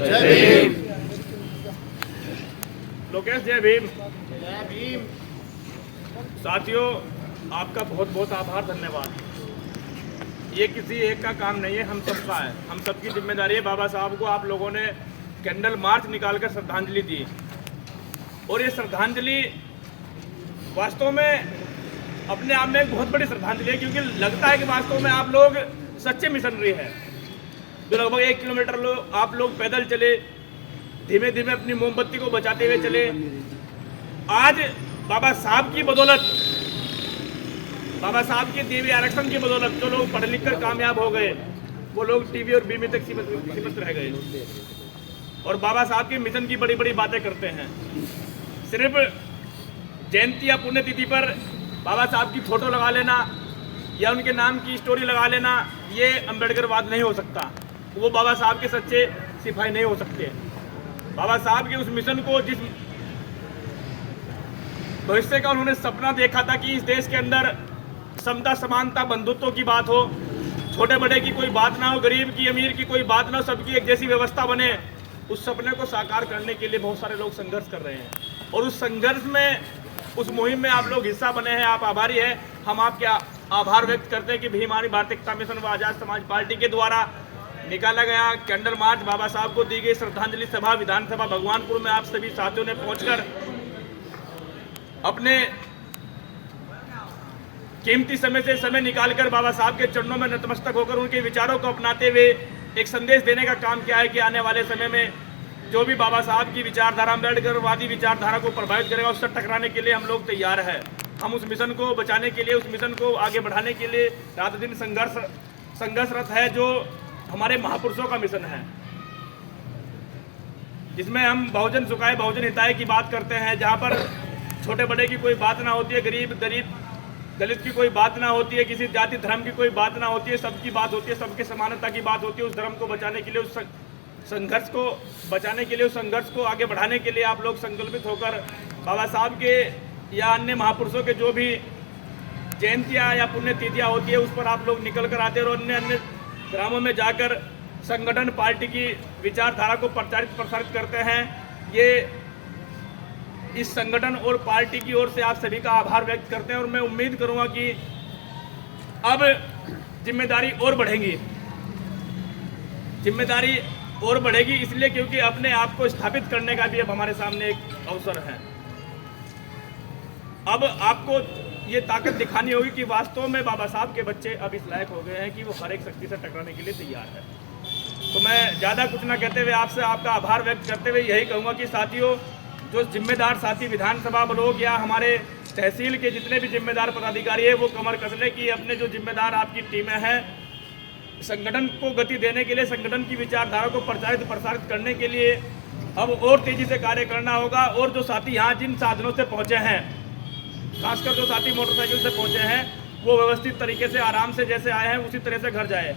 जय भीम। लोकेश जय भीम। जय भीम। साथियों, आपका बहुत बहुत आभार, धन्यवाद। ये किसी एक का काम नहीं है, हम सबका है, हम सबकी जिम्मेदारी है। बाबा साहब को आप लोगों ने कैंडल मार्च निकालकर श्रद्धांजलि दी, और ये श्रद्धांजलि वास्तव में अपने आप में एक बहुत बड़ी श्रद्धांजलि है, क्योंकि लगता है कि वास्तव में आप लोग सच्चे मिशनरी हैं। जो लगभग 1 किलोमीटर आप लोग पैदल चले, धीमे धीमे अपनी मोमबत्ती को बचाते हुए चले। आज बाबा साहब की बदौलत, बाबा साहब के दिए हुए आरक्षण की बदौलत जो लोग पढ़ लिख कर कामयाब हो गए, वो लोग टीवी और बीमी तक सीमित रह गए, और बाबा साहब के मिशन की बड़ी बड़ी बातें करते हैं। सिर्फ जयंती या पुण्यतिथि पर बाबा साहब की फोटो लगा लेना या उनके नाम की स्टोरी लगा लेना, ये अम्बेडकरवाद नहीं हो सकता। वो बाबा साहब के सच्चे सिपाही नहीं हो सकते। बाबा साहब के उस मिशन को, जिस भविष्य का उन्होंने सपना देखा था कि इस देश के अंदर समता, समानता, बंधुत्व की बात हो, छोटे बड़े की कोई बात ना हो, गरीब की अमीर की कोई बात ना हो, सबकी एक जैसी व्यवस्था बने, उस सपने को साकार करने के लिए बहुत सारे लोग संघर्ष कर रहे हैं। और उस संघर्ष में, उस मुहिम में आप लोग हिस्सा बने हैं, आप आभारी हैं। हम आपके आभार व्यक्त करते हैं कि भीम आर्मी भारतीय एकता मिशन व आजाद समाज पार्टी के द्वारा निकाला गया कैंडल मार्च, बाबा साहब को दी गई श्रद्धांजलि सभा विधानसभा भगवानपुर में आप सभी साथियों ने पहुंचकर अपने कीमती समय से समय निकालकर बाबा साहब के चरणों में नतमस्तक होकर उनके विचारों को अपनाते हुए एक संदेश देने का काम किया है कि आने वाले समय में जो भी बाबा साहब की विचारधारा, अम्बेडकरवादी विचारधारा को प्रभावित करेगा, उससे टकराने के लिए हम लोग तैयार हैं। हम उस मिशन को बचाने के लिए, उस मिशन को आगे बढ़ाने के लिए रात दिन संघर्षरत है, जो हमारे महापुरुषों का मिशन है, जिसमें हम बहुजन सुखाए बहुजन हिताय की बात करते हैं, जहाँ पर छोटे बड़े की कोई बात ना होती है, गरीब दलित की कोई बात ना होती है, किसी जाति धर्म की कोई बात ना होती है, सबकी बात होती है, सबकी समानता की बात होती है। उस धर्म को बचाने के लिए, उस संघर्ष को बचाने के लिए, उस संघर्ष को आगे बढ़ाने के लिए आप लोग संकल्पित होकर बाबा साहब के या अन्य महापुरुषों के जो भी जयंतियाँ या पुण्यतिथियाँ होती है, उस पर आप लोग निकल कर आते हैं और अन्य अन्य ग्रामों में जाकर संगठन, पार्टी की विचारधारा को प्रसारित करते हैं। ये इस संगठन और पार्टी की ओर से आप सभी का आभार व्यक्त करते हैं, और मैं उम्मीद करूंगा कि अब जिम्मेदारी और बढ़ेगी, जिम्मेदारी और बढ़ेगी, इसलिए क्योंकि अपने आप को स्थापित करने का भी अब हमारे सामने एक अवसर है। अब आपको ये ताकत दिखानी होगी कि वास्तव में बाबा साहब के बच्चे अब इस लायक हो गए हैं कि वो हर एक शक्ति से टकराने के लिए तैयार है। तो मैं ज़्यादा कुछ ना कहते हुए आपसे आपका आभार व्यक्त करते हुए यही कहूँगा कि साथियों, जो जिम्मेदार साथी विधानसभा लोग या हमारे तहसील के जितने भी जिम्मेदार पदाधिकारी है, वो कमर कस ले कि अपने जो जिम्मेदार आपकी टीमें हैं, संगठन को गति देने के लिए, संगठन की विचारधारा को प्रसारित करने के लिए अब और तेजी से कार्य करना होगा। और जो साथी यहाँ जिन साधनों से पहुँचे हैं, खासकर जो साथी मोटरसाइकिल से पहुँचे हैं, वो व्यवस्थित तरीके से आराम से जैसे आए हैं उसी तरह से घर जाए।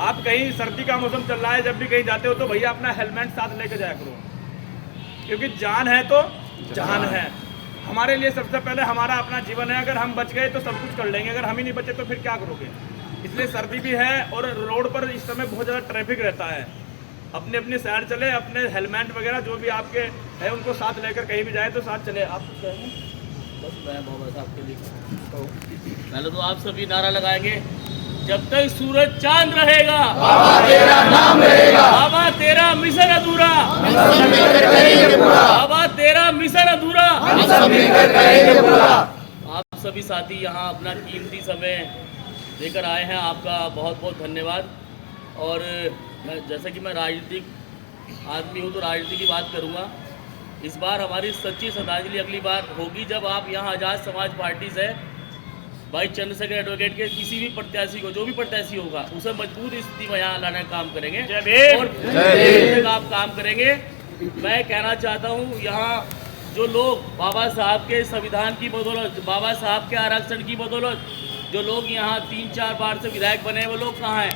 आप कहीं सर्दी का मौसम चल रहा है, जब भी कहीं जाते हो तो भैया अपना हेलमेट साथ लेकर जाया करो, क्योंकि जान है तो जहान है। हमारे लिए सबसे पहले हमारा अपना जीवन है, अगर हम बच गए तो सब कुछ कर लेंगे, अगर हम ही नहीं बचे तो फिर क्या करोगे। इसलिए सर्दी भी है और रोड पर इस समय बहुत ज़्यादा ट्रैफिक रहता है। अपने अपने साइड चले, अपने हेलमेट वगैरह जो भी आपके है उनको साथ लेकर कहीं भी जाए तो साथ चले। आप बस मैं बाबा साहब के लिए तो पहले तो आप सभी नारा लगाएंगे, जब तक सूरज चांद रहेगा बाबा तेरा नाम रहेगा, बाबा तेरा मिशन अधूरा, बाबा तेरा मिशन अधूरा, आप सभी साथी यहाँ अपना कीमती समय लेकर आए हैं, आपका बहुत बहुत धन्यवाद। और मैं जैसा कि मैं राजनीतिक आदमी हूँ तो राजनीति की बात करूँगा। इस बार हमारी सच्ची श्रद्धांजलि अगली बार होगी जब आप यहाँ आजाद समाज पार्टी से भाई चंद्रशेखर एडवोकेट के किसी भी प्रत्याशी को, जो भी प्रत्याशी होगा, उसे मजबूत स्थिति में यहाँ लाने का काम करेंगे और आप काम करेंगे। मैं कहना चाहता हूँ, यहाँ जो लोग बाबा साहब के संविधान की बदौलत, बाबा साहब के आरक्षण की बदौलत जो लोग यहाँ 3-4 बार से विधायक बने हैं, वो लोग कहाँ हैं?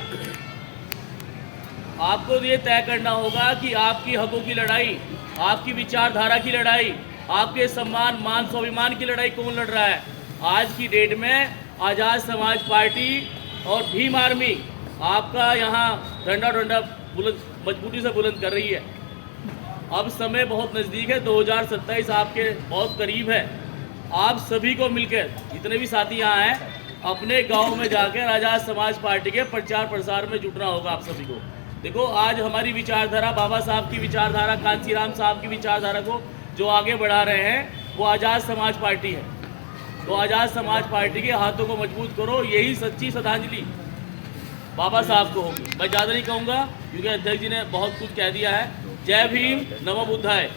आपको ये तय करना होगा कि आपकी हकों की लड़ाई, आपकी विचारधारा की लड़ाई, आपके सम्मान, मान, स्वाभिमान की लड़ाई कौन लड़ रहा है। आज की डेट में आजाद समाज पार्टी और भीम आर्मी आपका यहाँ डंडा मजबूती से बुलंद कर रही है। अब समय बहुत नज़दीक है, 2027 आपके बहुत करीब है। आप सभी को मिलकर, जितने भी साथी यहाँ हैं, अपने गांव में जाकर आज़ाद समाज पार्टी के प्रचार प्रसार में जुटना होगा आप सभी को। देखो, आज हमारी विचारधारा, बाबा साहब की विचारधारा, कांसीराम साहब की विचारधारा को जो आगे बढ़ा रहे हैं वो आज़ाद समाज पार्टी है। तो आज़ाद समाज पार्टी के हाथों को मजबूत करो, यही सच्ची श्रद्धांजलि बाबा साहब को होगी। मैं ज़्यादा नहीं कहूँगा क्योंकि अध्यक्ष जी ने बहुत कुछ कह दिया है। जय भीम, नमो बुद्धाय।